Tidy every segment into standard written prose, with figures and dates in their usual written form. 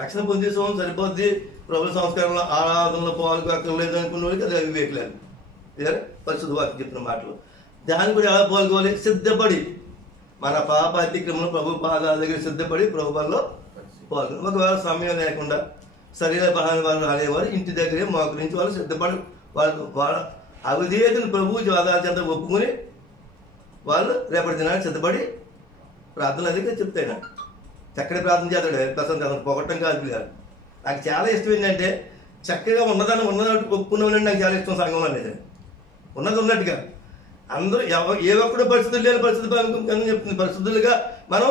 రక్షణ పొందేసాం సరిపోద్ది, ప్రభుత్వ సంస్కారంలో ఆరాధనలో పాల్గొక్కర్లేదు అనుకున్న వాళ్ళకి అది అవివేకలేదు. ఇదే పరిశుద్ధ వాక్యం చెప్పిన మాటలు. దాన్ని కూడా ఎలా పాల్గొవాలి? సిద్ధపడి, మన పాప అతిక్రమం ప్రభు పాదాల దగ్గర సిద్ధపడి ప్రభు వల్ల పాల్గొని. ఒకవేళ సమయం లేకుండా శరీర బలాన్ని వాళ్ళు అనేవారు ఇంటి దగ్గరే మోకరించి వాళ్ళు సిద్ధపడి వాళ్ళ అవిధేయతను ప్రభు ఆధార చెంత ఒప్పుకొని వాళ్ళు రేపటి దినానికి సిద్ధపడి ప్రార్థనలు అదిగా చెప్తాయి. నాకు చక్కటి ప్రార్థన చేస్తాడు ప్రసంత అతను పొగట్టం కాదు. నాకు చాలా ఇష్టం ఏంటంటే చక్కగా ఉన్నదాన్ని ఉన్నట్టు ఒప్పుకున్నామని నాకు చాలా ఇష్టం. సంఘంలో అనేది ఉన్నది ఉన్నట్టుగా అందరూ ఏ ఒక్కడో పరిస్థితులు లేని పరిస్థితి చెప్తుంది. పరిస్థితులుగా మనం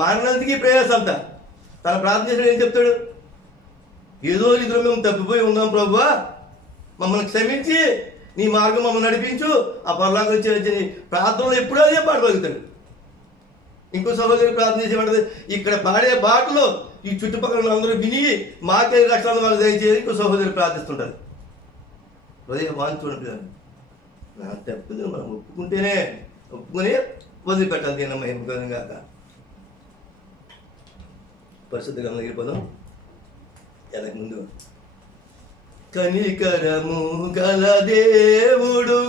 మారినందుకు ప్రయాసం అంతా. తన ప్రార్థన చేసిన ఏం చెప్తాడు? ఏదో ఇదిలో మేము తప్పిపోయి ఉన్నాం ప్రభువా, మమ్మల్ని క్షమించి నీ మార్గం మమ్మల్ని నడిపించు, ఆ పరలోకం వచ్చే ప్రార్థనలు ఎప్పుడూ అదే పాట పలుకుతాడు. ఇంకో సహోదరుడు ప్రార్థన చేసేవాడు, ఇక్కడ పాడే పాటలు ఈ చుట్టుపక్కల అందరూ విని మాకే రక్షణ వాళ్ళు దయచేసి ఇంకో సహోదరుడు ప్రార్థిస్తుంటారు. హృదయ వాంఛ చూడండి, నాకు తప్పింది మనం ఒప్పుకుని వదిలిపెట్టాలి. దీని మహిమకరం కాక పరిశుద్ధ గ్రంథం వెళ్ళిపోదాం. ఎనకు ముందు కనికరము గల దేవుడు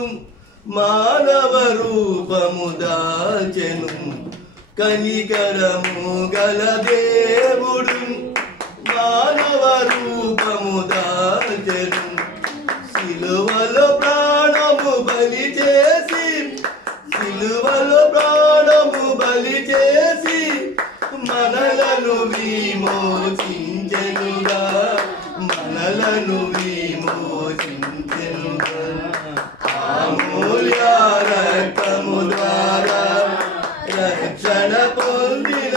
మానవ రూపము దాచెను, కనికరము గల దేవుడు మానవ రూపము దాచెను, సిలువలో ప్రాణము బలి చేసి, సిలువలో ప్రాణము బలి చేసి మనలను విమోచించెనుగా, మనలను విమోచించెనుగా. అమూల్య రక్తము ద్వారా రక్షణ పొందిన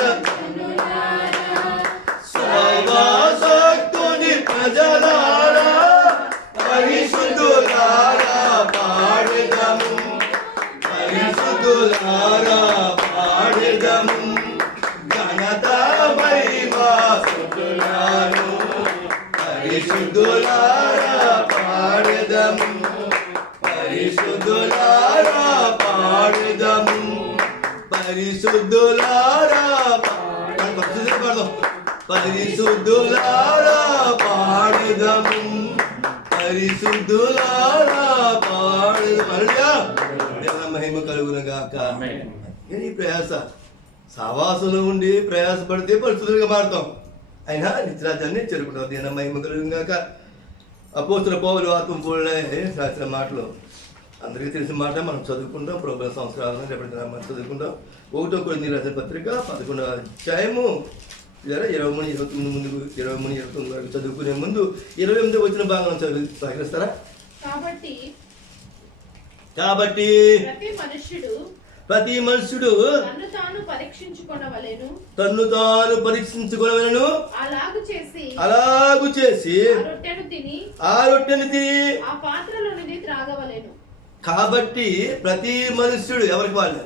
సర్వశక్తుని ప్రజలారా, పరిశుద్ధులారా పాడెదము, పరిశుద్ధులారా పాడెదము, ఘనత మహిమా స్తుతులను పరిశుద్ధులారా పాడెదము, పరిశుద్ధులారా పాడెదము, పరిశుద్ధులారా పాడెదము, పరిశుద్ధులారా పాడెదము, పరిశుద్ధులారా పాడెదము. మహిమ కలుగును గాక. ఈ ప్రయాస సావాసంలో ఉండి ప్రయాసపడితే పరిశుద్ధులుగా మారుతాం, అయినా నిత్యరాజ్యాన్ని చేరుకుంటాం. దీని మహిమ కలుగును గాక. అపోస్తుల పౌలు ఆత్మపూర్ణ రాసిన మాటలు అందరికీ తెలిసిన మాట మనం చదువుకుంటాం. ప్రభుత్వ సంస్కారాలను రేపటి మనం చదువుకుంటాం. 1 కొరింథీయుల రాసిన పత్రిక 11వ అధ్యాయము 23-29 ముందు 23-29 వరకు చదువుకునే ముందు 28 వచ్చిన భాగం సహకరిస్తారా? కాబట్టి ప్రతి మనుష్యుడు తన్ను తాను పరీక్షించుకొనవలెను, అలాగు చేసి ఆ రొట్టెను తిని ఆ పాత్రలోనిది త్రాగవలెను. కాబట్టి ప్రతి మనుష్యుడు ఎవరికి వాళ్ళు,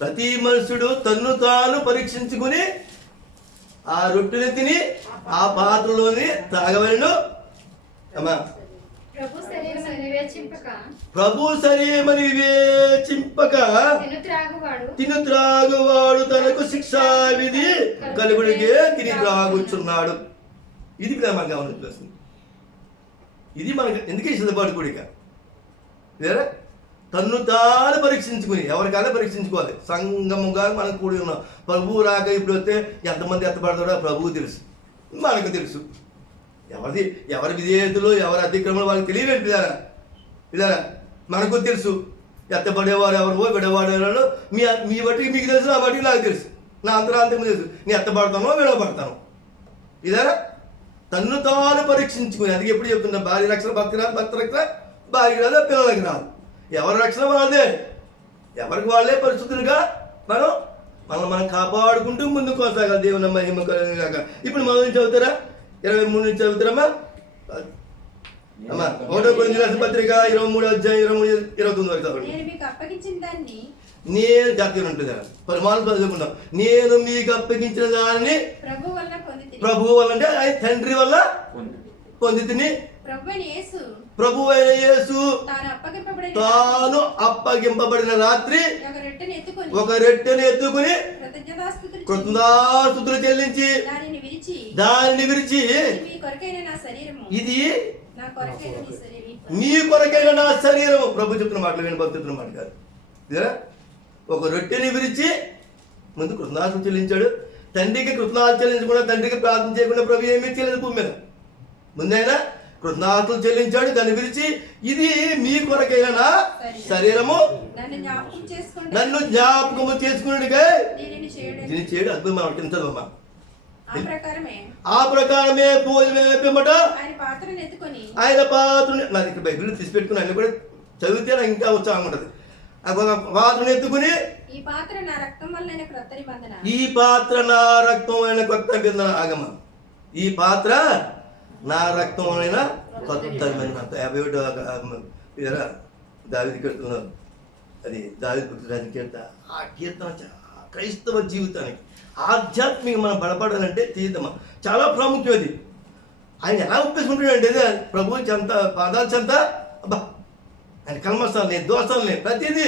ప్రతి మనుష్యుడు తన్ను తాను పరీక్షించుకుని ఆ రొట్టెని తిని ఆ పాత్రలోని త్రాగవలెను. అమ్మా, ప్రభు శరీరమని వివేచింపక తిను త్రాగువాడు తనకు శిక్షా విధి కలుగుడికే తిని త్రాగుచున్నాడు. ఇది మనకు గమనించాల్సింది. ఇది మనకు ఎందుకే సిద్ధపాటు కూడిక లేదా తన్ను తాను పరీక్షించుకుని ఎవరికైనా పరీక్షించుకోవాలి. సంఘముగా మనం కూడి ఉన్నాం. ప్రభువు రాక ఇప్పుడు వస్తే ఎంతమంది ఎత్తపడతాడో ప్రభువు తెలుసు, మనకు తెలుసు. ఎవరి విధేయతలు ఎవరి అతిక్రమణ వాళ్ళకి తెలియవేంటి పిల్లరా, మనకు తెలుసు. ఎత్తపడేవారు ఎవరు విడవాడు ఎవరు మీ బట్టికి మీకు తెలుసు, నా బట్టికి నాకు తెలుసు, నా అంతరాంతము తెలుసు. నేను ఎత్తపడతానో విడవబడతాను. ఇదారా తన్ను తాను పరీక్షించుకుని. అందుకే ఎప్పుడు చెప్తున్నా, భార్య రక్షణ భక్తి రాదు, భక్తి రక్షణ భార్యకి రాదు, పిల్లలకి రాదు. ఎవరి రక్షణ వాళ్ళదే, ఎవరికి వాళ్ళే పరిస్థితులుగా మనం కాపాడుకుంటూ ముందుకు కొనసాగాలి. దేవుని మహిమ కలుగుగాక. ఇప్పుడు మనం నుంచి చదువుతారా? 23 నుంచి చదువుతారమ్మా. అమ్మా 1 కొరింథీయుల రాసిన పత్రిక 23వ అధ్యాయం 23-29 వరకు చదవండి. నేను జాతీయం ఉంటుంది పరిమాణం చదువుకుంటాం. నేను మీకు అప్పగించిన దానిని ప్రభువు వల్ల అంటే ఆయన తండ్రి వల్ల పొందితిని. ప్రభు అయిన యేసు తాను అప్పగింపబడిన రాత్రి ఒక రొట్టెను ఎత్తుకుని కృతజ్ఞతాస్తుతులు చెల్లించి దానిని విరిచి ఇది మీ కొరకైన నా శరీరము. ప్రభు చెప్పిన మాటలు విని భక్తున్న మాట కాదు. ఇదేనా? ఒక రొట్టెని విరిచి ముందు కృతజ్ఞతాస్తుతులు చెల్లించాడు. తండ్రికి కృతజ్ఞతలు చెల్లించకుండా, తండ్రికి ప్రార్థన చేయకుండా ప్రభు ఏమీ చేయలేదు భూమి మీద. ముందైనా కృతజ్ఞతలు చెల్లించాడు, దాన్ని విరిచి ఇది మీ కొరకైన నా శరీరము, నన్ను జ్ఞాపకము చేసుకున్నట్టుగా దీన్ని చేయడం అద్భుతం అనిపించదమ్మా. ఆ ప్రకారమే భోజనం పిమ్మట ఆయన పాత్రని, నాకు ఇక్కడ బైబిల్ తీసి పెట్టుకుని ఆయన కూడా చదివితే నాకు ఇంకా ఉత్సాహం ఉంటుంది. పాత్రను ఎత్తుకుని ఈ పాత్ర నా రక్తం అయిన కొత్త నిబంధన ఆగమ. ఈ పాత్ర నా రక్తం అయిన కొత్త నిబంధన. 51 దావీదు కీర్తనలు, అది దావీదు భక్తుడి కీర్తన. ఆ కీర్తన క్రైస్తవ జీవితానికి ఆధ్యాత్మిక మనం బలపడాలంటే తీద్దామా చాలా ప్రాముఖ్యం. అది ఆయన ఎలా ఒప్పేసుకుంటాడంటే ప్రభు చెంత పాదాలు చెంత అబ్బా ఆయన కల్మస్తాలు లేని, దోషాలు లేని, ప్రతిదీ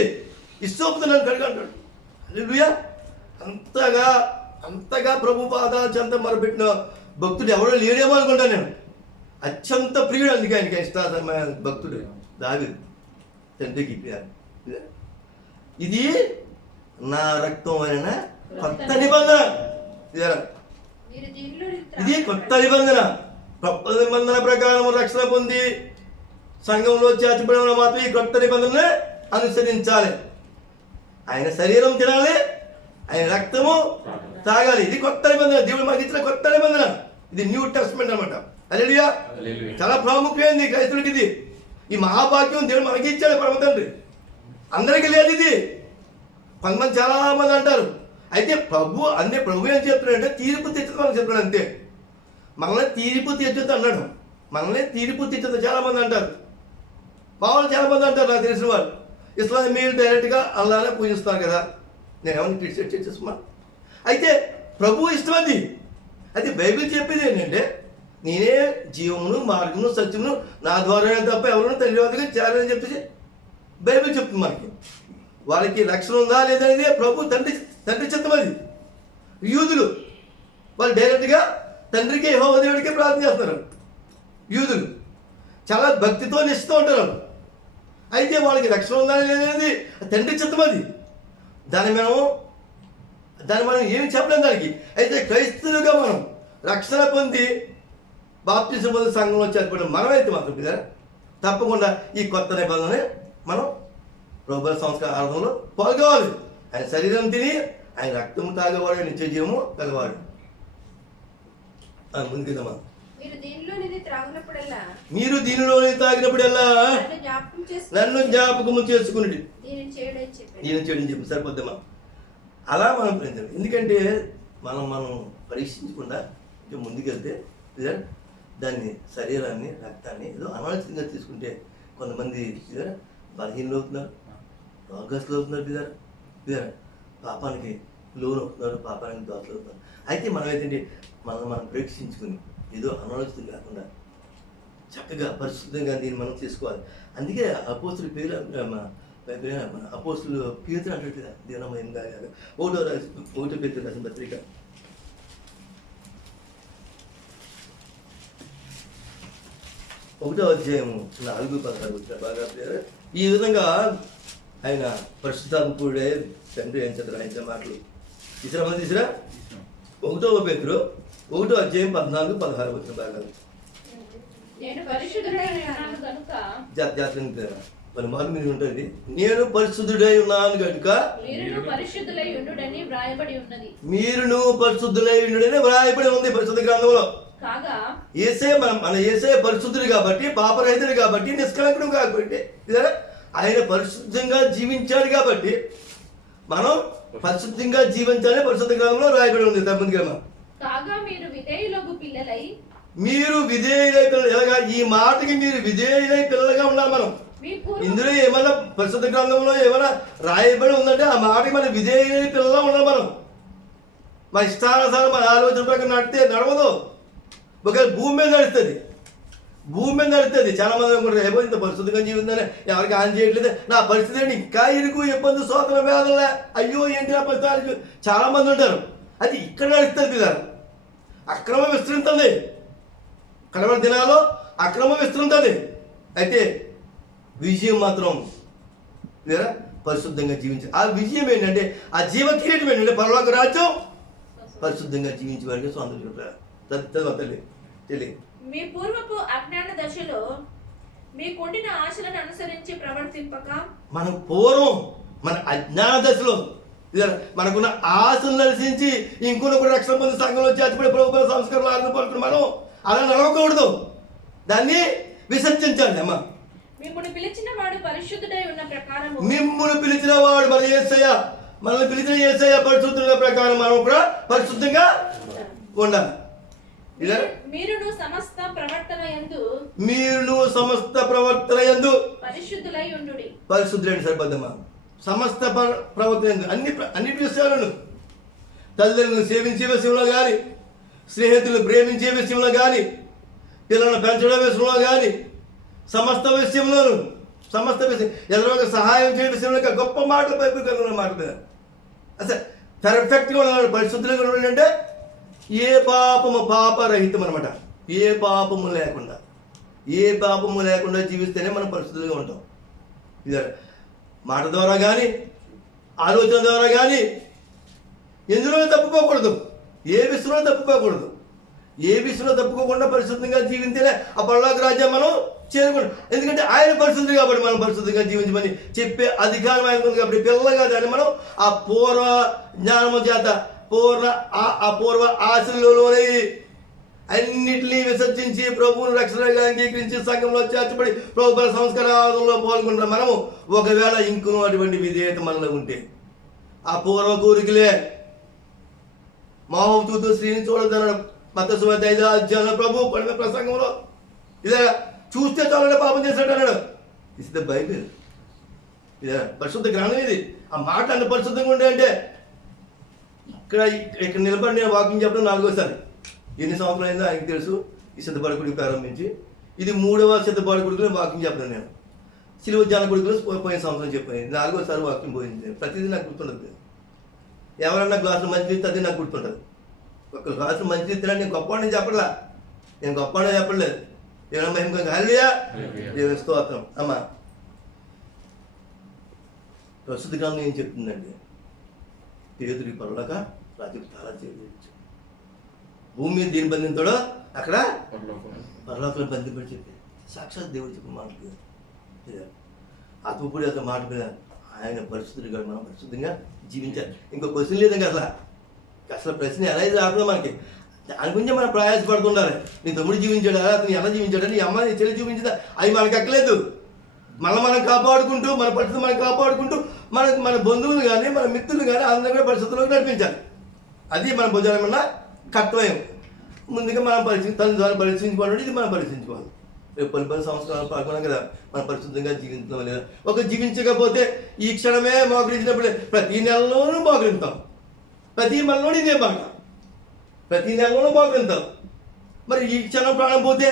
ఇష్టోపుతున్నాను కడిగి అంటాడు. హల్లెలూయా. అంతగా ప్రభు పాదాలు చెంత మొరపెట్టిన భక్తుడు ఎవడో లేడేమో అనుకుంటాను నేను. అత్యంత ప్రియుడు, అందుకే ఆయనకి ఇష్టమైన భక్తుడు దావీదు తండ్రికి. ఇది నా రక్తం అయిన కొత్త నిబంధన. ఇది కొత్త నిబంధన. కొత్త నిబంధన ప్రకారం రక్షణ పొంది సంఘంలో చేర్చబడిన మాత్రం ఈ కొత్త నిబంధనను అనుసరించాలి. ఆయన శరీరం తినాలి, ఆయన రక్తము తాగాలి. ఇది కొత్త నిబంధన. దేవుడు మనకి ఇచ్చిన కొత్త నిబంధన. ఇది న్యూ టెస్ట్మెంట్ అనమాట. హల్లెలూయా. చాలా ప్రాముఖ్యమైనది క్రైస్తవుడికి. ఇది ఈ మహాభాగ్యం దేవుడు మనకి ఇచ్చాడు పరమ తండ్రి. అందరికీ లేదు ఇది. కొంతమంది చాలా మంది అంటారు. అయితే ప్రభు ఏం చెప్తున్నాడంటే తీర్పు తెచ్చుతో అని చెప్తున్నాడు. అంతే. మనల్ని తీర్పు తెచ్చుతో అన్నాడు. మనల్ని తీర్పు తెచ్చుతో చాలా మంది అంటారు. మామూలు చాలా మంది అంటారు. నాకు తెలిసిన వాళ్ళు ఇస్లాం మీరు డైరెక్ట్గా అల్లానే పూజిస్తారు కదా. నేను ఏమైనా క్రిటిసైజ్ చేసేస్తున్నా. అయితే ప్రభు ఇష్టం అది. అయితే బైబిల్ చెప్పేది ఏంటంటే నేనే జీవమును మార్గమును సత్యమును నా ద్వారానే తప్ప ఎవరు తండ్రి వద్దకు చేరాలని చెప్పేసి బైబిల్ చెప్తుంది మనకి. వాళ్ళకి రక్షణ ఉందా లేదనేది ప్రభు తండ్రి చిత్తం. అది యూదులు వాళ్ళు డైరెక్ట్గా తండ్రికి యెహోవా దేవుడికి ప్రార్థన చేస్తున్నారు. యూదులు చాలా భక్తితో నిష్ఠతో ఉంటారు. అయితే వాళ్ళకి రక్షణ ఉందా లేదనేది తండ్రి చిత్తం. అది దాన్ని మనం ఏమి చెప్పలేము దానికి. అయితే క్రైస్తవులుగా మనం రక్షణ పొంది బాప్తిజం పొంది సంఘంలో చేర్పడిన మనమైతే మాత్రం కదా తప్పకుండా ఈ కొత్త నిబంధన మనం ప్రభుల సంస్కార ఆరాధనలో పాల్గొవాలి. ఆయన శరీరం తిని ఆయన రక్తం తాగేవాడు, నిత్య జీవము కలవాడు. ముందుకెళ్దామా. మీరు దీనిలోని తాగినప్పుడల్లా నన్ను జ్ఞాపకము చేసుకుని దీని చేయడం చెప్పి సరిపోద్దమ్మా. అలా మనం ప్రయత్నం. ఎందుకంటే మనం పరీక్షించకుండా ఇంకా ముందుకెళ్తే దాన్ని శరీరాన్ని రక్తాన్ని ఏదో అనాలోచితంగా తీసుకుంటే కొంతమంది బలహీనలు అవుతున్నారు, రోగస్తులు అవుతున్నారు, పాపానికి లోన్ అవుతున్నారు, పాపానికి దోషలు అవుతున్నారు. అయితే మనం ఏంటంటే మనం పరీక్షించుకుని ఏదో అనాలోచితం కాకుండా చక్కగా పరిశుద్ధంగా దీన్ని మనం చేసుకోవాలి. అందుకే అపోస్తుల పేరు మన అపోస్తులు పేతురు అంటాడు కదా దీనమయంగా. ఒకటో పేతురు రాసిన పత్రిక 1వ అధ్యాయము 4-16 బాగా. ఈ విధంగా ఆయన పరిశుద్ధాత్ముడే తండ్రి ఆయన చేత రాయించిన మాటలు తీసురా 1వ పేతురు 1వ అధ్యాయం 14-16 బాగా. జాతర మన మార్పు మీద ఉంటుంది. నేను పరిశుద్ధుడై ఉన్నాను కనుక మీరును పరిశుద్ధులై ఉండుడని వ్రాయబడి ఉంది పరిశుద్ధ గ్రంథంలో. మన యేసే పరిశుద్ధుడు కాబట్టి, పాపరహితుడు కాబట్టి, నిష్కలంకుడు కాబట్టి, ఆయన పరిశుద్ధంగా జీవించాడు కాబట్టి మనం పరిశుద్ధంగా జీవించాలని పరిశుద్ధ గ్రంథంలో రాయబడి ఉంది. తప్పనిగా మీరు విధేయులై పిల్లలు. ఎలాగా ఈ మాటకి మీరు విధేయులై పిల్లలుగా ఉండాలి. మనం ఇందులో ఏమైనా పరిశుద్ధ గ్రంథంలో ఏమైనా రాయబడి ఉందంటే ఆ మాటకి మనం విధేయులై పిల్లలుగా ఉండాలి. మనం మన ఇష్టానుసారం మన ఆలోచన ప్రకారం నడితే నడవదు. ఒకవేళ భూమి మీద నడుస్తుంది. భూమి మీద నడుస్తుంది. చాలా మంది అనుకుంటారు ఏమో ఇంత పరిశుద్ధంగా జీవిందని ఎవరికి ఆన్ చేయట్లేదు, నా పరిస్థితి ఏంటి ఇంకా ఇరుకు ఇబ్బంది శోకల వేదనలే, అయ్యో ఏంటి నా పరిస్థితి చాలా మంది ఉంటారు. అది ఇక్కడ నడుస్తుంది పిల్లలు. అక్రమం విస్తృంతుంది, కడవ దినాల్లో అక్రమం విస్తృంతుంది. అయితే విజయం మాత్రం లేదా పరిశుద్ధంగా జీవించాలి. ఆ విజయం ఏంటంటే, ఆ జీవ కిరీటం ఏంటంటే పరలోక రాజ్యం పరిశుద్ధంగా జీవించే వారికి స్వాతంత్రం. తెలియ మీ పూర్వపు అజ్ఞాన దశలో మీకుండిన ఆశలను అనుసరించి ప్రవర్తింపక, మనం పూర్వం మన అజ్ఞాన దశలో మనకున్న ఆశలను అనుసరించి ఇంకొక రక్షణ పొంది సంఘంలో చేర్చబడి ప్రభుత్వ సంస్కరణలు ఆరంభపడుకుని మనం అలా నడవకూడదు, దాన్ని విసర్జించాలి. అమ్మ మిమ్మల్ని పిలిచిన వాడు పరిశుద్ధుడై ఉన్న ప్రకారం, మిమ్మును పిలిచిన వాడు మన యేసయ్య, మనల్ని పిలిచిన యేసయ్య పరిశుద్ధుల ప్రకారం మనం కూడా పరిశుద్ధంగా ఉండాలి. మీరును సమస్త ప్రవర్తన యందు పరిశుద్ధులై ఉండుడి. పరిశుద్ధులైన సరిపోద్దమ్మా. సమస్త ప్రవర్తన యందు అన్ని విషయాలను, తల్లిదండ్రులను సేవించే విషయంలో కానీ, స్నేహితులను ప్రేమించే విషయంలో కానీ, పిల్లలను పెంచడం విషయంలో కానీ, సమస్త విషయం ఎదురుగా సహాయం చేయడం విషయంలో గొప్ప మాటలు పైపు మాట మీద అసలు పర్ఫెక్ట్గా ఉన్నాడు. పరిశుద్ధులుగా ఉన్నాడు అంటే ఏ పాపరహితం అనమాట. ఏ పాపము లేకుండా జీవిస్తేనే మనం పరిశుద్ధులుగా ఉంటాం. ఇది మాట ద్వారా కానీ, ఆలోచన ద్వారా కానీ ఎందులో తప్పుకోకూడదు, ఏ విషయంలో తప్పుకోకుండా పరిశుద్ధంగా జీవించేనే ఆ పరలోక రాజ్యం మనం చేరుకుంటాం. ఎందుకంటే ఆయన పరిశుద్ధి కాబట్టి మనం పరిశుద్ధంగా జీవించమని చెప్పే అధికారం ఆయనకు ఉంది. కాబట్టి పిల్లలుగా దాన్ని మనం ఆ పూర్వ జ్ఞానము చేత పూర్వ ఆశలోనే అన్నిటినీ విసర్జించి ప్రభువును రక్షణగా అంగీకరించి సంఘంలో చేర్చబడి ప్రభుత్వ సంస్కారంలో పాల్గొంటాం. మనము ఒకవేళ ఇంకొన అటువంటి విధేయత మనలో ఉంటే ఆ పూర్వ కోరికలే మాహం చూస్తూ శ్రీని చూడదన్నాడు మత్తయి 5వ అధ్యాయంలో ప్రభు పడిన ప్రసంగంలో. ఇదే చూస్తే చాలంటే పాపం చేసినట్టు అన్నాడు. Is the Bible. ఇదే పరిశుద్ధ గ్రంథం. ఇది ఆ మాట అంత పరిశుద్ధంగా ఉండే అంటే ఇక్కడ నిలబడి నేను వాకింగ్ చెప్పడం 4వసారి. ఎన్ని సంవత్సరాలు అయిందో ఆయనకు తెలుసు. ఈ సిద్ధపాటు గుడికి ప్రారంభించి ఇది 3వ సిద్ధపాటు గుడికి వాకింగ్ చెప్పాను. నేను సిలువ జ్ఞాన గుడిలో పోయిన సంవత్సరం చెప్పాను. 4వసారి వాకింగ్ పోయింది. ప్రతిదీ నాకు గుర్తుండదు. ఎవరన్నా గ్లాసులు మంచి ఇస్తే అది నాకు గుర్తుంటుంది. ఒక గ్లాసు మంచి ఇస్తే నేను గొప్పవాడిని చెప్పట్లా, నేను గొప్పవాడిని చెప్పలేదు. ఏమన్నా మహిమగా హల్లెలూయా, దేవుని స్తోత్రం. అమ్మ ప్రస్తుత గ్రంథం ఏం చెప్తుందండి? పేదరికి పరలోక రాజ్యం చాలా చేయవచ్చు. భూమి మీద దేని బంధింతాడో అక్కడ పరలోకలు బంధింపడి చెప్పి సాక్షాత్ దేవుడు చెప్పిన మాటలు ఆత్మపూడి అతను మాట మీద ఆయన పరిశుద్ధుడిగా మనం పరిశుద్ధంగా జీవించాలి. ఇంకో క్వశ్చన్ లేదండి. అసలు ప్రశ్న ఎలా ఇది రాకుండా మనకి దాని గురించి మనం ప్రయాసపడుతుండాలి. నీ తమ్ముడు జీవించాడా, అతను ఎలా జీవించాడా, నీ అమ్మ నీ చెల్లి జీవించిందా, అవి మనకు ఎక్కలేదు. మనం కాపాడుకుంటూ మన పరిస్థితి మనం కాపాడుకుంటూ మన బంధువులు కానీ మన మిత్రులు కానీ అందరూ కూడా పరిస్థితుల్లోకి నడిపించాలి. అది మన భుజాలమన్నా కర్తవ్యం. ముందుగా మనం తల్లిదండ్రులు పరీక్షించుకోవాలి. ఇది మనం పరీక్షించుకోవాలి. రేపు 10 సంవత్సరాలు పడుకున్నాం కదా, మనం పరిశుద్ధంగా జీవించడం లేదా. జీవించకపోతే ఈ క్షణమే మోకరించినప్పుడే ప్రతి నెలలోనూ మోకరిస్తాం. ప్రతి మనలోనూ ఇదే మాట, ప్రతి నెలలోనూ మోకరిస్తాం. మరి ఈ క్షణం ప్రాణం పోతే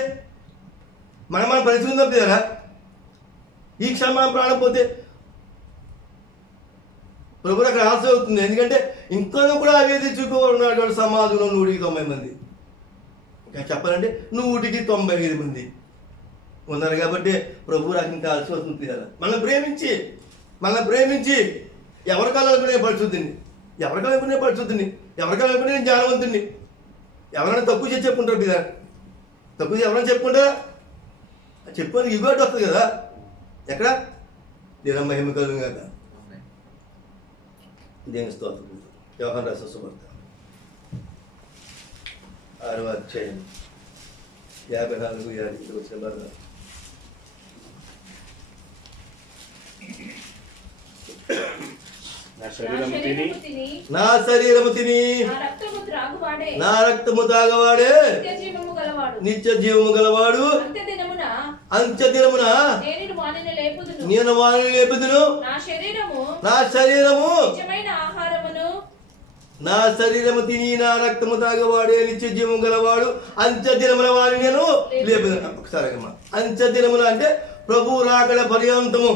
మనం పరిశుద్ధం తప్పిదారా? ఈ క్షణం మనం ప్రాణం పోతే ప్రభు అక్కడ ఆశ అవుతుంది. ఎందుకంటే ఇంకా కూడా అవేది చూపుకున్నటువంటి సమాజంలో 190 మంది, ఇంకా చెప్పాలంటే 195 మంది ఉన్నారు. కాబట్టి ప్రభు రకం కాల్సి వస్తుంది కదా. మనల్ని ప్రేమించి ఎవరి కాలనుకునే పరిశుద్ధిని, ఎవరికాలనుకునే జ్ఞానవంతుడిని ఎవరైనా తక్కువ చేసి చెప్పుకుంటారు బిదా. తక్కువ ఎవరైనా చెప్పుకుంటారా? చెప్పుకొని ఇవ్వటి వస్తుంది కదా. ఎక్కడ దేవుని మహిమ కలుగును కదా. దేవుని స్తోత్రం. యోహాను రాసిన సువార్త 6వ అధ్యాయం 54-55 వచ్చిన బాగా. నా శరీరము తిని నా రక్తము తాగవాడే నిత్య జీవము గలవాడు. అంత్యదినమున నేను వానిని లేపుదును. నా శరీరము నా శరీరము తిని నా రక్తము తాగవాడే నిత్య జీవం గలవాడు అంత్య దినముల వాడిని నేను లేపు. ఒకసారి అమ్మా, అంత్య దినముల అంటే ప్రభు రాకడ పర్యంతము,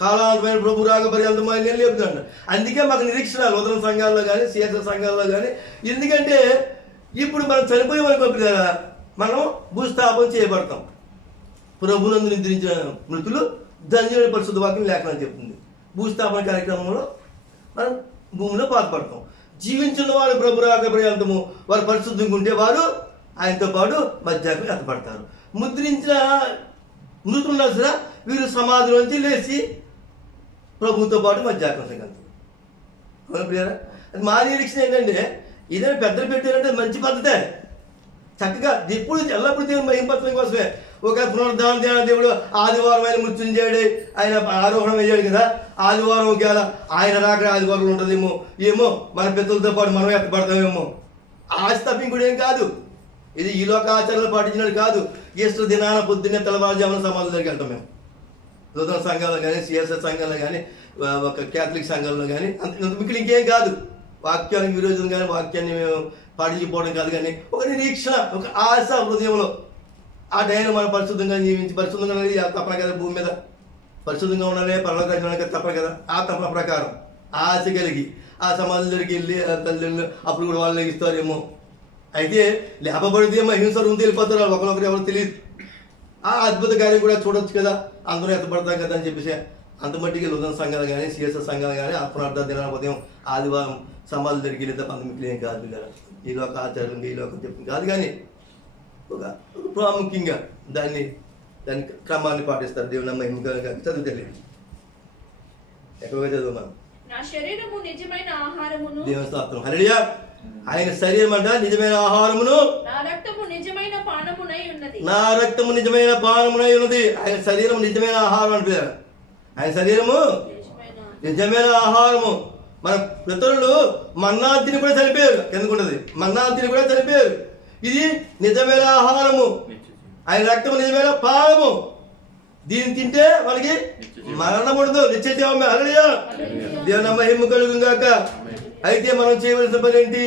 కాలాంతమైన ప్రభు రాక పర్యంతము అని నేను లేపుతాను. అందుకే మాకు నిరీక్షణ నూతన సంఘాల్లో కానీ సిఎస్ఎస్ సంఘాల్లో కానీ. ఎందుకంటే ఇప్పుడు మనం చనిపోయే వరకు కదా మనం భూస్థాపన చేయబడతాం. ప్రభునందు నిద్రించిన మృతులు ధన్యుల పరిశుద్ధ వాక్యం లేఖనం చెప్తుంది. భూస్థాపన కార్యక్రమంలో మనం భూమిలో పాల్పడతాం. జీవించిన వారు ప్రభు రాక పర్యంతము వారు పరిశుద్ధంగా ఉంటే వారు ఆయనతో పాటు మధ్యాహ్నం ఎత్తపడతారు. ముద్రించిన మృతులు సరే వీరు సమాధిలోంచి లేచి ప్రభుతో పాటు మధ్యాహ్నం సంగతి. అవును ప్రియారా, అది మా నిరీక్షణ ఏంటంటే ఇదే పెద్దలు పెట్టారంటే మంచి పద్ధతే. చక్కగా ఎప్పుడు ఎల్లప్పుడు దేవుని మహింపరచడం కోసమే. ఒక పునరుద్ధాన దేవుడు ఆదివారం ఆయన మృత్యుంజయుడు, ఆయన ఆరోహణం అయ్యాడు కదా. ఆదివారం ఒకవేళ ఆయన రాక ఆదివారం ఉంటుందేమో, ఏమో మన పిల్లలతో పాటు మనం ఎత్తపడతామేమో. ఆశ తప్పింకుడు ఏం కాదు. ఇది ఈ లోక ఆచారాలు పాటించినట్టు కాదు. ఈస్టర్ దినాన పొద్దున్నే తెల్లవారుజామున సమాధుల దగ్గరికి వెళ్తాం మేము. నూతన సంఘాల్లో కానీ సిఎస్ఎస్ సంఘాల్లో కానీ ఒక క్యాథలిక్ సంఘాల్లో కానీ అంత మిగిలిన ఇంకేం కాదు. వాక్యానికి విరోధం కానీ వాక్యాన్ని మేము పాటించిపోవడం కాదు, కానీ ఒక నిరీక్షణ, ఒక ఆశ హృదయంలో. ఆ టైంలో మనం పరిశుద్ధంగా జీవించి పరిశుద్ధంగా అనేది తప్పన కదా, భూమి మీద పరిశుద్ధంగా ఉండాలి, పర్వత తప్పన కదా. ఆ తప్పన ప్రకారం ఆశ కలిగి ఆ సమాజం దగ్గరికి వెళ్ళి తల్లిదండ్రులు అప్పుడు కూడా వాళ్ళు ఇస్తారేమో. అయితే లేపబడితేమో హింసలు ఉంది, వెళ్ళిపోతారు ఒకరొకరు, ఎవరు తెలియదు. ఆ అద్భుత కార్యం కూడా చూడొచ్చు కదా, అందరూ ఎత్తపడతాం కదా అని చెప్పేసి. అంత మట్టికి నూతన సంఘాలు కానీ సిఎస్ఎస్ సంఘాలు కానీ అర్పణార్థ దిన ఉదయం ఆదివారం సమాధుల దగ్గరికి వెళ్తే పంతొమ్మిది ఏం కాదు కదా. ఈ లోక ఆచారం ఈ లోకం చెప్పింది కాదు, కానీ ఒక ప్రాముఖ్యంగా దాని క్రమాన్ని పాటిస్తారు. దేవుని మహిమగా చదువు తెలియదు ఎక్కడిగా చదువు మనం. నా శరీరము నిజమైన ఆహారమును, దేవుని స్తోత్రం హల్లెలూయా. ఆయన శరీరం అంట నిజమైన ఆహారమును, నా రక్తము నిజమైన పానమునై ఉన్నది. నా రక్తము నిజమైన పానమునై ఉన్నది. ఆయన శరీరం నిజమైన ఆహారం అంటారు. ఆయన శరీరము నిజమైన ఆహారము. మన పితరులు మన్నాతిని కూడా చనిపోయారు. ఎందుకుంటది మన్నాతిని కూడా చనిపోయారు. ఇది నిజమైన ఆహారము. ఆయన రక్తము నిజమైన పానము. దీన్ని తింటే మనకి మరణం ఉండదు, నిత్య జీవమే. హల్లెలూయా, దేవుని మహిమ కలుగును గాక. అయితే మనం చేయవలసిన పని ఏంటి?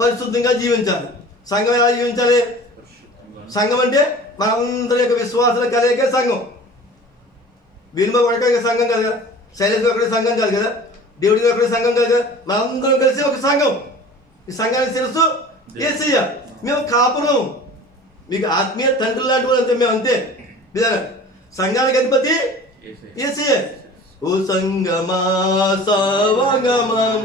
పరిశుద్ధంగా జీవించాలి. సంఘం ఎలా జీవించాలి? సంఘం అంటే మనందరి యొక్క విశ్వాసాల కలయికే సంఘం. వినుమ ఒకటే సంఘం కాదు కదా, శైలేష్ ఒకటే సంఘం కాదు కదా, దేవుడి ఒకటే సంఘం కాదు కదా. మనందరం కలిసి ఒక సంఘం. ఈ సంఘానికి తెలుసు యేసయ్య. మేము కాపురం, మీకు ఆత్మీయ తండ్రి లాంటి వాళ్ళు అంతే. మేము అంతే విధానం. సంఘానికి అధిపతి యేసయ్య. ఓ సంగమా సవంగమం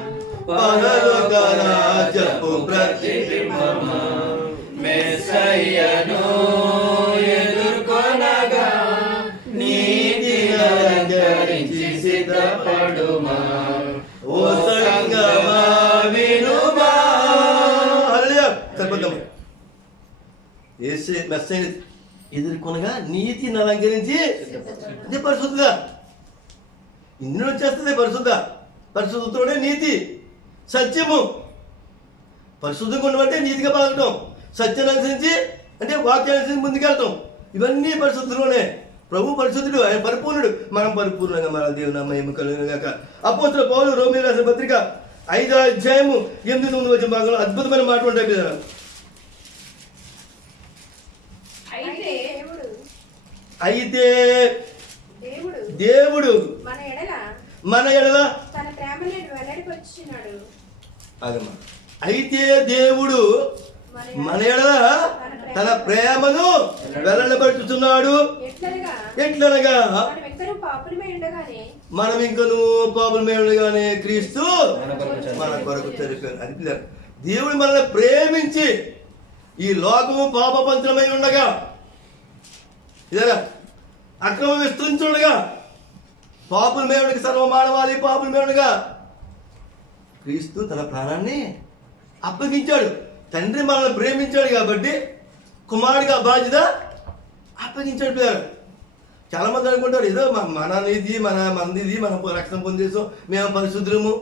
పరలోక రాజ్యపు ప్రతిబింబమా మెస్సయ్యను ఎదుర్కొనగా నీతిని ధరించి సిద్ధపడుమా. ఓ సంగమా వినుమా. హల్లెలూయా. సరిపోద్దాం. యేసయ్య మెస్సయ్యను ఎదుర్కొనగా నీతిని అలంకరించి అదే పరిశుద్ధ. ఇందులో వచ్చేస్తుంది పరిశుద్ధ. పరిశుద్ధతోనే నీతి, సత్యము. పరిశుద్ధంగా ఉండమంటే నీతిగా పలకటం, సత్యాన్ని అనుసరించి అంటే వాక్యాన్ని అనుసరించి ముందుకెళ్తాం. ఇవన్నీ పరిశుద్ధులోనే. ప్రభు పరిశుద్ధుడు, ఆయన పరిపూర్ణుడు, మనం పరిపూర్ణంగా మన దేవుని మహిమ కలుగును గాక. అపోస్తలుడైన పౌలు రోమీయులకు రాసిన పత్రిక 5వ అధ్యాయము 8-9 వచ్చిన భాగంలో అద్భుతమైన మాట ఉంటాయి కదా. అయితే దేవుడు మన ఎడల అయితే దేవుడు మన ఎడల తన ప్రేమను వెల్లడిపరుచుతున్నాడు. ఎట్లనగా మనం ఇంకను పాపులమై ఉండగానే క్రీస్తు మన కొరకు చనిపోయాడు. అది దేవుడు మనల్ని ప్రేమించి ఈ లోకము పాపపంచమై ఉండగా, ఇదేనా అక్రమం విస్తరించుండగా, పాపుల మేలుడికి సర్వమానవాది పాపుల మేలుడుగా క్రీస్తు తన ప్రాణాన్ని అప్పగించాడు. తండ్రి మనల్ని ప్రేమించాడు కాబట్టి కుమారుడిగా బాధ్యత అప్పగించాడు. పిల్లలు చాలా మంది అనుకుంటారు ఏదో మన నీతి మనది మనం రక్షణ పొందేసాం, మేము పరిశుద్ధులము.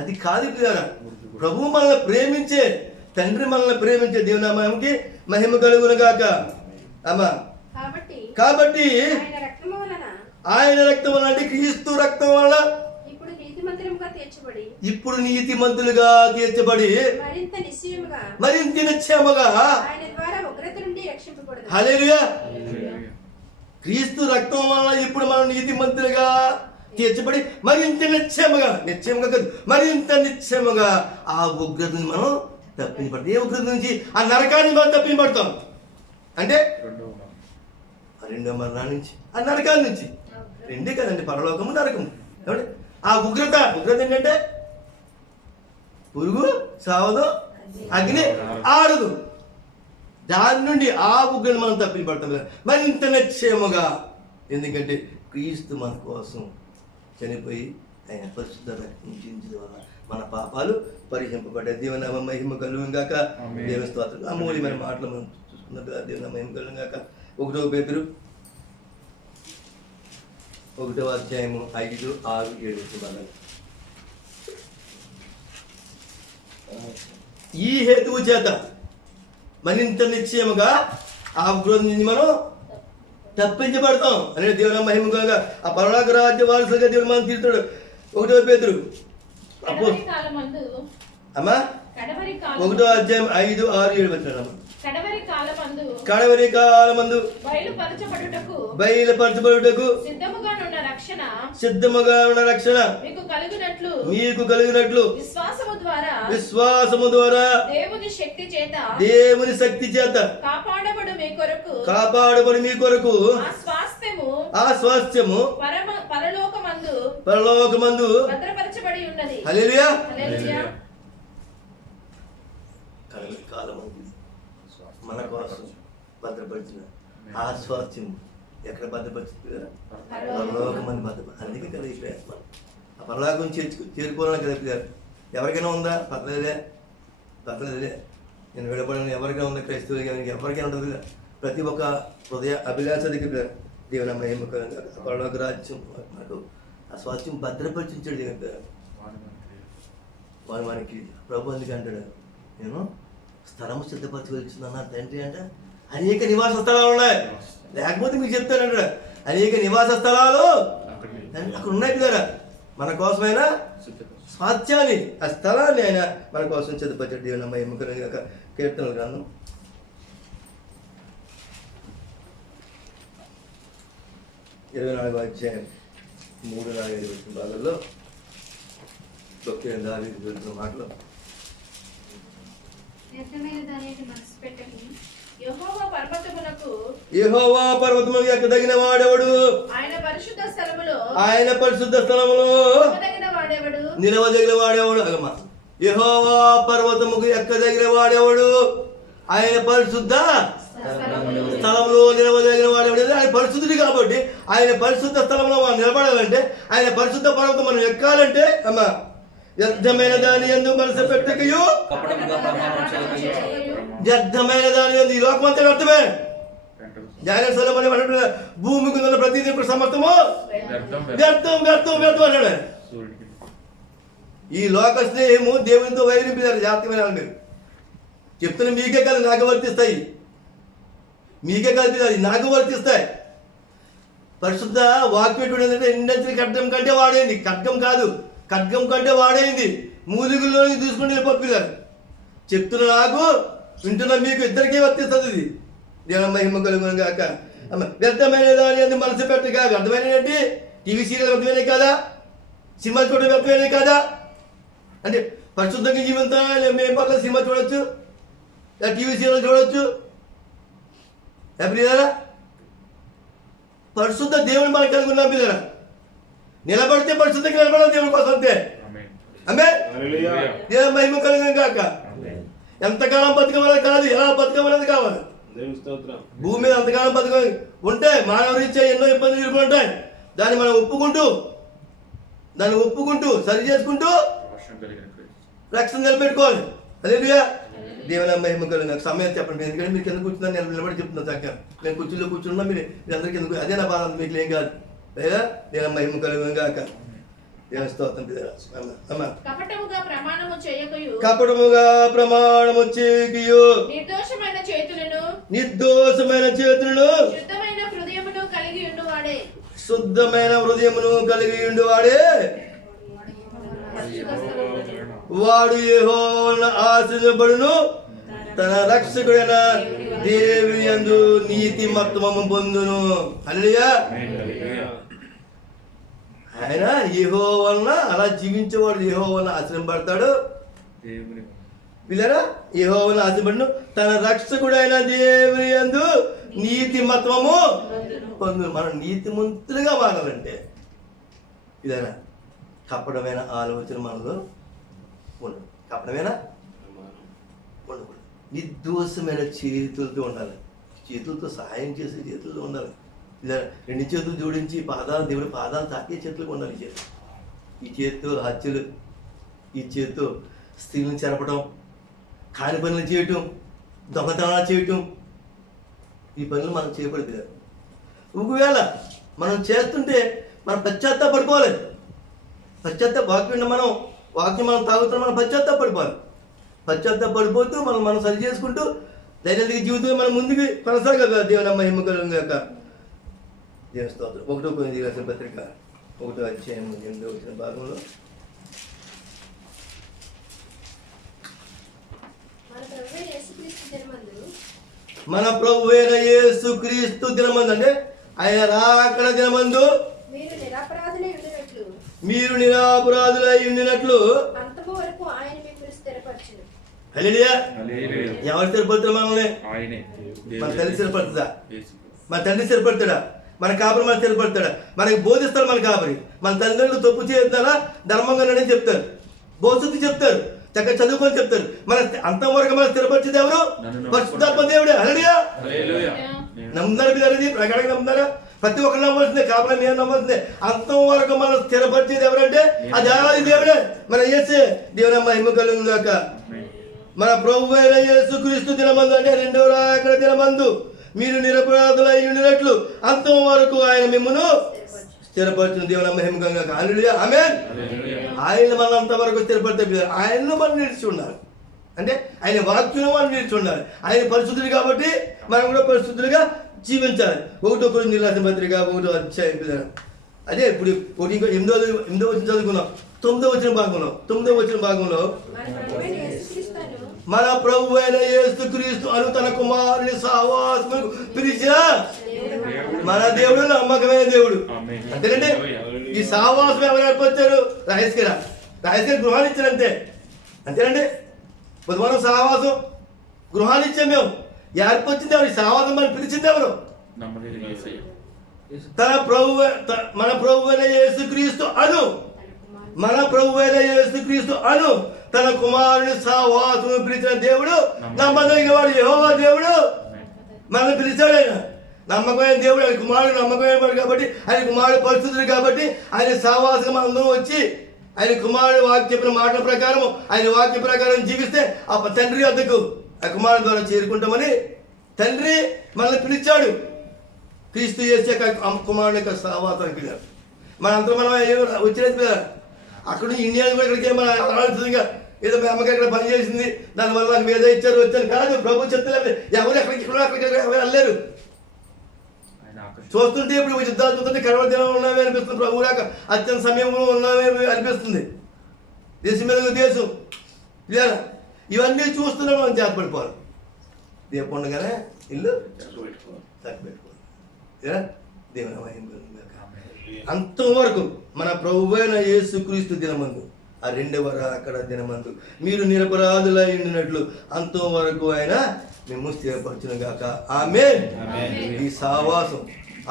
అది కాదు పిల్లల. ప్రభు మనల్ని ప్రేమించే తండ్రి మనల్ని ప్రేమించే దేవుని నామానికి మహిమ కలుగును గాక. అమ్మా, కాబట్టి ఆయన రక్తం వలన అంటే క్రీస్తు రక్తం వలన నీతిమంతులుగా తీర్చబడి ఇప్పుడు నీతిమంతులుగా తీర్చబడి మరింత నిశ్చయముగా ఆయన ద్వారా ఉగ్రత నుండి రక్షింపబడదు. హల్లెలూయా. క్రీస్తు రక్తం వలన ఇప్పుడు మనం నీతిమంతులుగా తీర్చబడి మరింత నిశ్చయముగా కాదు, మరింత నిశ్చయముగా ఆ ఉగ్రతని మనం తప్పించబడతాం. ఏ ఉగ్రత నుంచి? ఆ నరకాన్ని మనం తప్పించబడతాం. అంటే రెండో మరణం నుంచి, ఆ నరకాల నుంచి. రెండే కదండి, పరలోకము నరకము. ఏమంటే ఆ ఉగ్రత ఏంటంటే పురుగు సావదు, అగ్ని ఆరదు. దాని నుండి ఆ ఉగ్రని మనం తప్పించబడతాం కదా మరింత నిశ్చయముగా. ఎందుకంటే క్రీస్తు మన కోసం చనిపోయి ఆయన పరిశుద్ధ రక్తం చించడం వల్ల మన పాపాలు పరిహరింపబడ్డాయి. దేవుని మహిమ కలుగును గాక. దేవుని స్తోత్రం. అమూల్యమైన మాటలు మనం చూసుకున్నట్టుగా దేవుని మహిమ కలుగును గాక. 1 పేతురు 1వ అధ్యాయము 5, 6, 7 ఈ హేతువు చేత మరింత నిశ్చయముగా ఆ ఉగ్రత నుంచి మనం తప్పించబడతాం అనే దేవుని మహిమ కలుగుగా. ఆ పరలోక రాజ్య వారసులుగా దేవుడు మనం తీరుతాడు. 1వ పేతురు అమ్మా 1వ అధ్యాయం 5, 6, 7 వచ్చాడు. కడవరి కాలమందు బయలుపరచబడుటకు సిద్ధముగా ఉన్న రక్షణ మీకు కలిగినట్లు విశ్వాసము ద్వారా దేవుని శక్తి చేత కాపాడబడు మీ కొరకు ఆ స్వాస్థ్యము పరలోకమందు భద్రపరచబడి ఉన్నది. హల్లెలూయా. మన కోసం భద్రపరిచిన ఆ స్వాస్థ్యం ఎక్కడ భద్రపరిచింది కదా? పరలోకమందు భద్రపరి. అందుకే కదా ఈ ప్రయత్నం. ఆ పరలోకం చేరుకోవాలని కదా. ఎవరికైనా ఉందా? పక్కలేదే. నేను విడపడిన ఎవరికైనా ఉందా? క్రైస్తవులు కానీ ఎవరికైనా ఉంటుంది కదా. ప్రతి ఒక్క హృదయ అభిలాష దగ్గర దేవుని మహిమ పరలోక రాజ్యం మనకు ఆ స్వాస్థ్యం భద్రపరిచించాడు దేవుని వాడు మనకి. ప్రభు అందుకే అంటాడు, నేను స్థలము సిద్ధపరచి వెళ్తున్నా తండ్రి అంటే. అనేక నివాస స్థలాలు ఉన్నాయి, లేకపోతే మీకు చెప్తానంటాడు. అనేక నివాస స్థలాలు అక్కడ ఉన్నాయి కదా. మన కోసమైనా స్వాస్థ్యాన్ని, ఆ స్థలాన్ని ఆయన మన కోసం సిద్ధపరిచాడు. దేవుని మహిమ కలుగుగాక. కీర్తనల గ్రంథం 24వ అధ్యాయం 3, 4, 5 భాగాల్లో భక్తులైన దావీదు వెళ్తున్న మాటలు. యెహోవా పర్వతమునకు ఎక్కదగిన వాడెవడు? ఆయన పరిశుద్ధ స్థలములో నిలవదగిన వాడెవడు? అగమ్మా, యెహోవా పర్వతముకు ఎక్కదగిన వాడెవడు? ఆయన పరిశుద్ధ స్థలంలో నిలవదగిన వాడెవడు? ఆయన పరిశుద్ధుడు కాబట్టి ఆయన పరిశుద్ధ స్థలంలో మనం నిలబడాలంటే, ఆయన పరిశుద్ధ పర్వతం మనం ఎక్కాలంటే అమ్మా వ్యర్థమైన దాని యందు మనసు పెట్టకయు, వ్యర్థమైన దాని యందు ఈ లోకం అంతా వ్యర్థమే. భూమికి ఉన్న ప్రతి సమస్తము వ్యర్థం వ్యర్థం వ్యర్థం అన్నాడు. ఈ లోక స్నేహము దేవునితో వైరింపారు. జాగ్రత్తమైన మీరు చెప్తున్న మీకే కాదు నాకు వర్తిస్తాయి, మీకే కల్పిస్తాయి, నాకు వర్తిస్తాయి. పరిశుద్ధ వాక్యం ఏంటంటే ఎండంచిన ఖడ్గం కంటే వాడైంది. ఖడ్గం కాదు, ఖడ్గం కంటే వాడైంది. మూలిగుల్లో తీసుకుని వెళ్ళిపోతున్నారు. చెప్తున్న నాకు, వింటున్న మీకు ఇద్దరికీ వర్తిస్తుంది. ఇది దేవుని మహిమ కలుగును గాక. వ్యర్థమైన దాని అందు మనసు పెట్టగా. వ్యర్థమైన ఏంటి? టీవీ సీరియల్ వ్యర్థమైనవి కాదా? సినిమా చూడడం వ్యర్థమైనవి కాదా? అంటే పరిశుద్ధంగా జీవితం మేము పక్కన సినిమా చూడొచ్చు, టీవీ సీరియల్ చూడొచ్చు. పిల్లరా, పరిశుద్ధ దేవుని మనకు కలిగి ఉన్నాం. పిల్లరా, నిలబడితే పరిశుద్ధంగా నిలబడాలి దేవుని కోసం అంతే. ఆమేన్. దేవుని మహిమ కలుగును గాక. ఎంతకాలం బతకమనేది కాదు, ఎలా బతకమనేది కావాలి. భూమి మీద అంతకాలం బతక ఉంటే మానవ రీత్యా ఎన్నో ఇబ్బందులు ఎదుర్కొంటాయి. దాన్ని మనం ఒప్పుకుంటూ సరి చేసుకుంటూ రక్షణ నిలబెట్టుకోవాలి. హల్లెలూయా. దేవుని మహిమ కలుగును. సమయం చెప్పండి, ఎందుకంటే మీరు కింద కూర్చున్నా నేను నిలబడి చెప్తున్నాను. చక్కగా నేను కుర్చీలో కూర్చున్నా మీరు అందరికీ కింద, అదే నా బాధ, మీకు ఏం కాదు. లేదా దేవుని మహిమ కలుగును గాక. కపటముగా ప్రమాణము చేయకయు, నిర్దోషమైన చేతులను శుద్ధమైన హృదయమును కలిగి ఉండువాడే వాడు యెహోవాను ఆశ్రయించబడును, తన రక్షకుడైన దేవుని యందు నీతి మత్వము పొందును. హల్లెలూయా. ఆయన యెహోవాను అలా జీవించేవాడు యెహోవాను ఆశ్రయింపడతాడు. పిల్లరా, యెహోవాను ఆశ్రయింపబడును, తన రక్షకుడైన దేవుని యందు నీతి మత్వము పొందును. మనం నీతిమంతులుగా మారాలంటే పిల్లరా, కపటమైన ఆలోచన మనలో ఉండదు. కపటమైన ఉండకూడదు. నిర్దోషమైన చేతులతో ఉండాలి. చేతులతో సహాయం చేసే చేతులతో ఉండాలి. ఇలా రెండు చేతులు జోడించి దేవుడి పాదాలు తాకే చేతులకు ఉండాలి. ఈ చేతితో హత్యలు, ఈ చేతితో స్త్రీలను చెరపడం, కాని పనులు చేయటం, దొంగతనాలు చేయటం, ఈ పనులు మనం చేయబడదు. ఒకవేళ మనం చేస్తుంటే మనం పశ్చాత్తాపడిపోవాలి. వాక్యం మనం తాగుతున్న మనం పశ్చాత్తాపడిపోవాలి. పశ్చాత్తాపడిపోతూ మనం సరి చేసుకుంటూ దైనందిక జీవితంలో మనం ముందుకు కొనసాగగా దేవుని మహిమ కలుగును గాక. దేవుని స్తోత్రం. 1 కొరింథీయులకు రాసిన పత్రిక 1వ అధ్యాయం 8వ వచన భాగంలో మన ప్రభువైన యేసుక్రీస్తు దినమందు, అంటే ఆయన రాకడ దినమందు మీరు నిరపరాధులై ఉండినట్లు హల్లెలూయా. ఎవరు స్థిరపడతారు మనల్ని? మన తల్లి స్థిరపడుతుందా? మన తండ్రి స్థిరపడతాడా? మన కాపరి మన స్థిరపడతాడా? మనకి బోధిస్తాడు మన కాపరి. మన తల్లిదండ్రులు తప్పు చేస్తారా ధర్మంగా నడని చెప్తారు, బోధుతి చెప్తారు, చక్కగా చదువుకొని చెప్తారు. మన అంతవరకు మనం స్థిరపరిచేది ఎవరు? పరిశుద్ధాత్మ దేవుడే. హల్లెలూయా. నమ్ముతారా? మీరు అనేది ప్రకారంగా నమ్ముతారా? ప్రతి ఒక్కరు నమ్మవలసిందే, కాపలా నేను నమ్మవలసిందే. అంతం వరకు మనం స్థిరపరిచేది ఎవరంటే అది దేవుడే, మన యేసే. దేవుని మహిమ కలుగును గాక. మన ప్రభువైన యేసుక్రీస్తు దినమందు, అంటే రెండవ రాకడ దినమందు మీరు నిరపరాధులై ఉండినట్లు అంతం వరకు ఆయన మిమ్మును స్థిరపరచును. దేవుని మహిమ కలుగును గాక. హల్లెలూయా. ఆమేన్. ఆయన మన అంతవరకు స్థిరపడితే ఆయనను మనం నిలిచి ఉండాలి. అంటే ఆయన వాక్యం మనం నిలిచి ఉండాలి. ఆయన పరిశుద్ధుడు కాబట్టి మనం కూడా పరిశుద్ధులుగా జీవించాలి. 1 కొరింథీయులకు రాసిన పత్రిక 1వ అధ్యాయం. అదే ఇప్పుడు 8వ వచనం చదువుకున్నాం. 9వ వచనం భాగంలో మన ప్రభువైన యేసుక్రీస్తు అను తన కుమారుని సహవాసమునకు పిలిచిన మన దేవుడు నమ్మకమైన దేవుడు. అంతేనండి. ఈ సహవాసం ఎవరు ఏర్పరిచారు? రాజేష్ గారు గృహాన్ని ఇచ్చారు. అంతేనండి. బుధవారం సహవాసం గృహాన్ని ఇచ్చాం మేము. ఏర్పరిచింది ఎవరు? ఈ సహవాసం మనం పిలిచింది ఎవరు? మన ప్రభువైన యేసుక్రీస్తు అను తన కుమారుని సహవాసము పిలిచిన దేవుడు నమ్మదగిన వాడు. యెహోవా దేవుడు మనం పిలిచాడు. ఆయన నమ్మకమైన దేవుడు. ఆయన కుమారుడు నమ్మకమైన వాడు కాబట్టి, ఆయన కుమారుడు పరిశుద్ధుడు కాబట్టి ఆయన సహవాసం అందరం వచ్చి ఆయన కుమారుడు చెప్పిన మాటల ప్రకారం, ఆయన వాక్య ప్రకారం జీవిస్తే ఆ తండ్రి వద్దకు ఆ కుమారుడు ద్వారా చేరుకుంటామని తండ్రి మనల్ని పిలిచాడు. క్రీస్తు యేసు కుమారుడు యొక్క సహవాసానికి పిలిచాడు. మనంతా మనం వచ్చినది కదా. అక్కడ ఇండియా కూడా ఇక్కడికి మన ఆలోచనగా ఏదో మా అమ్మకి అక్కడ పని చేసింది, దానివల్ల నాకు మీద ఇచ్చారు వచ్చాను కాదు. ప్రభు చెప్తలేదు. ఎవరు అక్కడికి ఎవరు వెళ్ళలేరు. చూస్తుంటే ఇప్పుడు యుద్ధాలు చూస్తుంటే కరోనా దినం ఉన్నామే అనిపిస్తుంది. ప్రభు రాక అత్యంత సమయంలో ఉన్నామే అనిపిస్తుంది. దేశం మీద దేశం లేదా ఇవన్నీ చూస్తున్నా మనం జాగ్రత్తపడిపోవాలి. రేపు ఉండగానే ఇల్లు చక్కబెట్టుకోవాలి. దేవుని మహిమ అంతవరకు మన ప్రభువైన యేసుక్రీస్తు దినమందు, ఆ రెండవ రాకడ దినమందు మీరు నిరపరాధులై ఉండినట్లు అంతవరకు ఆయన మేము స్థిరపరచును గాక. ఆమేన్. ఈ సహవాసం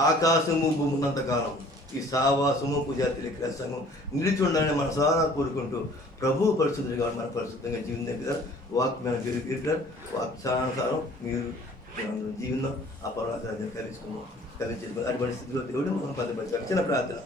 ఆకాశము భూమి ఉన్నంతకాలం ఈ సహవాసము పూజార్తుల సంఘం నిలిచి ఉండాలని మనసారా కోరుకుంటూ ప్రభు పరిశుద్ధులు కాబట్టి మన పరిశుద్ధంగా జీవితం కదా. వాక్యమైన వాక్యానుసారం మీరు జీవితం ఆ పర్వతాన్ని కలిసి అటువంటి స్థితిలో దేవుడు మనం పదపరిచారు. చిన్న ప్రార్థన.